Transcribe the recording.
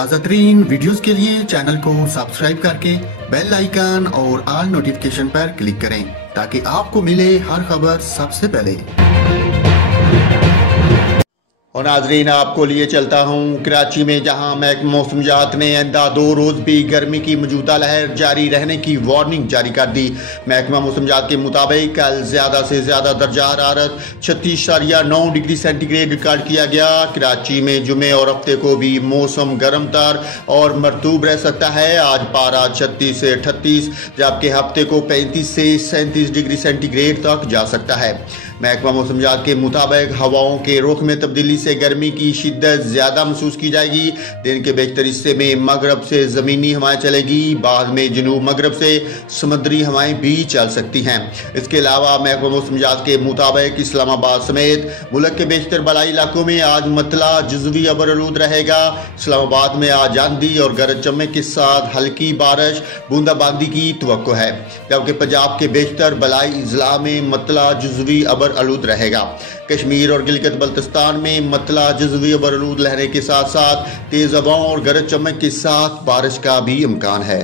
ताज़ा तरीन वीडियोस के लिए चैनल को सब्सक्राइब करके बेल आइकन और ऑल नोटिफिकेशन पर क्लिक करें ताकि आपको मिले हर खबर सबसे पहले। और नाजरीन, आपको लिए चलता हूँ कराची में, जहाँ महकमा मौसमियात ने आइंदा 2 रोज़ भी गर्मी की मौजूदा लहर जारी रहने की वार्निंग जारी कर दी। महकमा मौसमियात के मुताबिक कल ज़्यादा से ज़्यादा दर्जा हरारत 36.9 डिग्री सेंटीग्रेड रिकॉर्ड किया गया। कराची में जुमे और हफ्ते को भी मौसम गर्म तर और मरतूब रह सकता है। आज पारा 36 से 38 जबकि हफ्ते को 35 से 37 डिग्री सेंटीग्रेड तक जा सकता है। महकमा मौसमियात के मुताबिक हवाओं के रुख में तब्दीली से गर्मी की शिद्दत ज़्यादा महसूस की जाएगी। दिन के बेशतर हिस्से में मगरब से ज़मीनी हवाएं चलेगी, बाद में जनूब मगरब से समुद्री हवाएं भी चल सकती हैं। इसके अलावा महकमा मौसमियात के मुताबिक इस्लामाबाद समेत मुल्क के बेशतर बलाई इलाकों में आज मतला जुज़वी अबरआलूद रहेगा। इस्लामाबाद में आज आंधी और गरज चमक के साथ हल्की बारिश बूंदाबांदी की तवक्को है, जबकि पंजाब के बेशतर बलाई अजला में मतला जुज़वी अबरआलूद रहेगा। कश्मीर और गिलगित बल्तिस्तान में मतला जुज़वी अबरआलूद लहरें के साथ साथ तेज हवाओं और गरज चमक के साथ बारिश का भी इम्कान है।